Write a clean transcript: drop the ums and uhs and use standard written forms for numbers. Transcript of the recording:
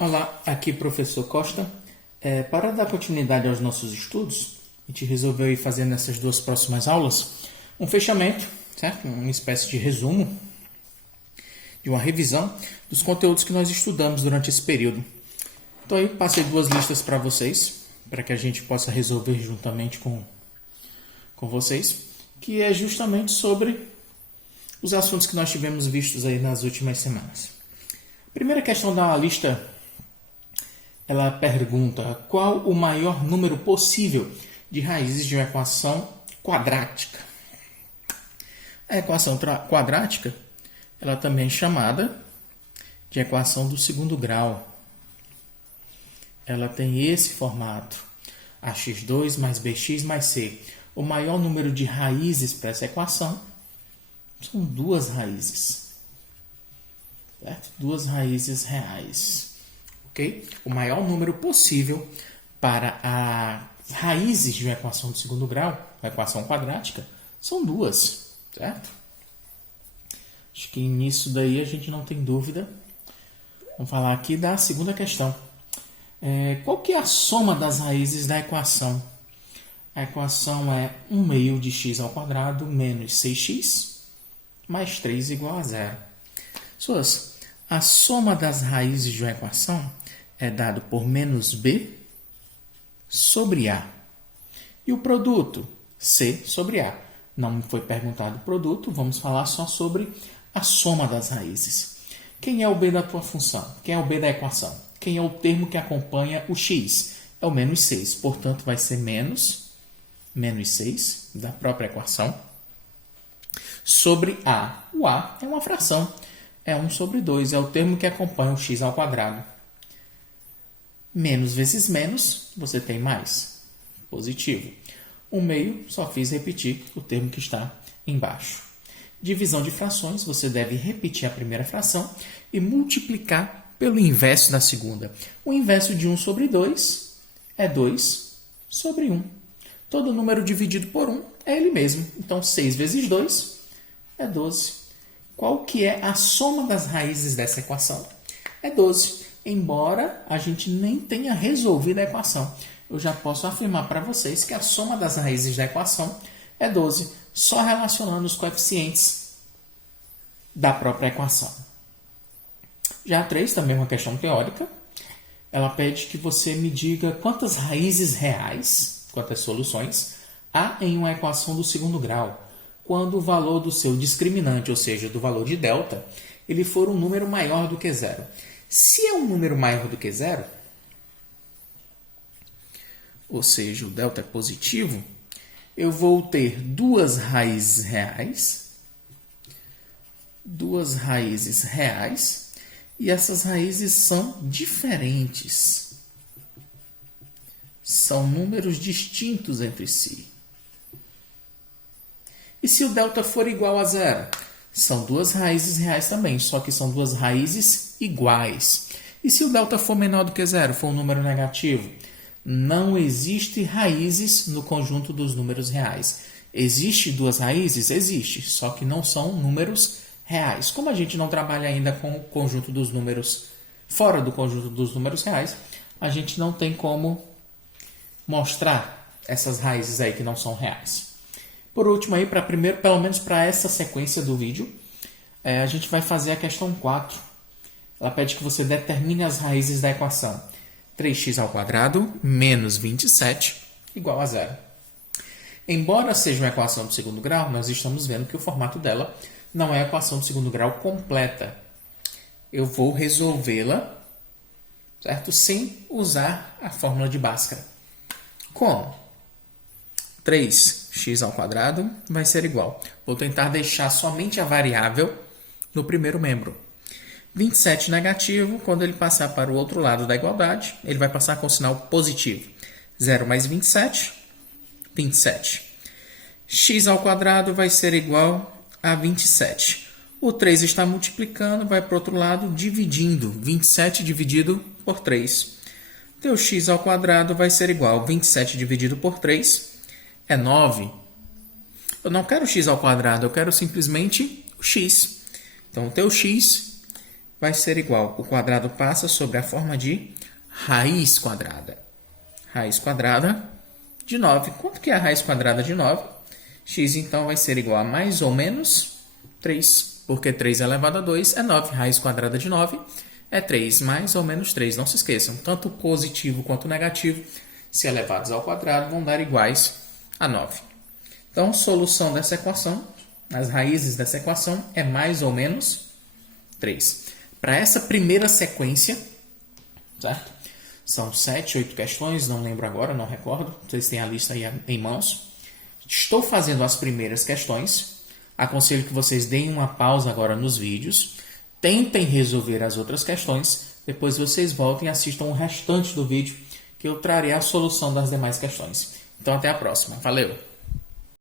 Olá, aqui professor Costa. Para dar continuidade aos nossos estudos, a gente resolveu ir fazer nessas duas próximas aulas um fechamento, certo? Uma espécie de resumo, de uma revisão dos conteúdos que nós estudamos durante esse período. Então aí passei duas listas para vocês, para que a gente possa resolver juntamente com vocês, que é justamente sobre os assuntos que nós tivemos vistos aí nas últimas semanas. A primeira questão da lista, ela pergunta qual o maior número possível de raízes de uma equação quadrática. A equação quadrática, ela também é chamada de equação do segundo grau. Ela tem esse formato: ax2 mais bx mais c. O maior número de raízes para essa equação são duas raízes, certo? Duas raízes reais. Okay? O maior número possível para as raízes de uma equação do segundo grau, uma equação quadrática, são duas, certo? Acho que nisso daí a gente não tem dúvida. Vamos falar aqui da segunda questão. Qual que é a soma das raízes da equação? A equação é 1 meio de x ao quadrado menos 6x mais 3 igual a zero. Pessoas, a soma das raízes de uma equação é dado por menos b sobre a. E o produto? C sobre a. Não me foi perguntado o produto, vamos falar só sobre a soma das raízes. Quem é o b da tua função? Quem é o b da equação? Quem é o termo que acompanha o x? É o menos 6. Portanto, vai ser menos 6 da própria equação sobre a. O a é uma fração. É 1 sobre 2. É o termo que acompanha o x ao quadrado. Menos vezes menos, você tem mais. Positivo. 1 meio, só fiz repetir o termo que está embaixo. Divisão de frações, você deve repetir a primeira fração e multiplicar pelo inverso da segunda. O inverso de 1 sobre 2 é 2 sobre 1. Todo número dividido por 1 é ele mesmo. Então, 6 vezes 2 é 12. Qual que é a soma das raízes dessa equação? É 12. Embora a gente nem tenha resolvido a equação, eu já posso afirmar para vocês que a soma das raízes da equação é 12, só relacionando os coeficientes da própria equação. Já a 3, também é uma questão teórica. Ela pede que você me diga quantas raízes reais, quantas soluções, há em uma equação do segundo grau, quando o valor do seu discriminante, ou seja, do valor de delta, ele for um número maior do que zero. Se é um número maior do que zero, ou seja, o delta é positivo, eu vou ter duas raízes reais, e essas raízes são diferentes. São números distintos entre si. E se o delta for igual a zero? São duas raízes reais também, só que são duas raízes iguais. E se o delta for menor do que zero, for um número negativo? Não existe raízes no conjunto dos números reais. Existe duas raízes? Existe, só que não são números reais. Como a gente não trabalha ainda com o conjunto dos números, fora do conjunto dos números reais, a gente não tem como mostrar essas raízes aí que não são reais. Por último, aí, pelo menos para essa sequência do vídeo, a gente vai fazer a questão 4. Ela pede que você determine as raízes da equação 3x ao quadrado menos 27 igual a zero. Embora seja uma equação do segundo grau, nós estamos vendo que o formato dela não é a equação do segundo grau completa. Eu vou resolvê-la, certo? Sem usar a fórmula de Bhaskara. Como? 3x ao quadrado vai ser igual. Vou tentar deixar somente a variável no primeiro membro. 27 negativo, quando ele passar para o outro lado da igualdade, ele vai passar com o sinal positivo. 0 mais 27, 27. X ao quadrado vai ser igual a 27. O 3 está multiplicando, vai para o outro lado, dividindo. 27 dividido por 3. Então, x ao quadrado vai ser igual a 27 dividido por 3 é 9. Eu não quero x ao quadrado, eu quero simplesmente o x. Então, o teu x vai ser igual. O quadrado passa sobre a forma de raiz quadrada. Raiz quadrada de 9. Quanto que é a raiz quadrada de 9? X, então, vai ser igual a mais ou menos 3. Porque 3 elevado a 2 é 9. Raiz quadrada de 9 é 3, mais ou menos 3. Não se esqueçam, tanto o positivo quanto o negativo, se elevados ao quadrado, vão dar iguais a 9. Então, solução dessa equação, as raízes dessa equação é mais ou menos 3. Para essa primeira sequência, certo? São 7, 8 questões, não lembro agora, não recordo. Vocês têm a lista aí em mãos. Estou fazendo as primeiras questões. Aconselho que vocês deem uma pausa agora nos vídeos. Tentem resolver as outras questões. Depois vocês voltem e assistam o restante do vídeo, que eu trarei a solução das demais questões. Então, até a próxima. Valeu!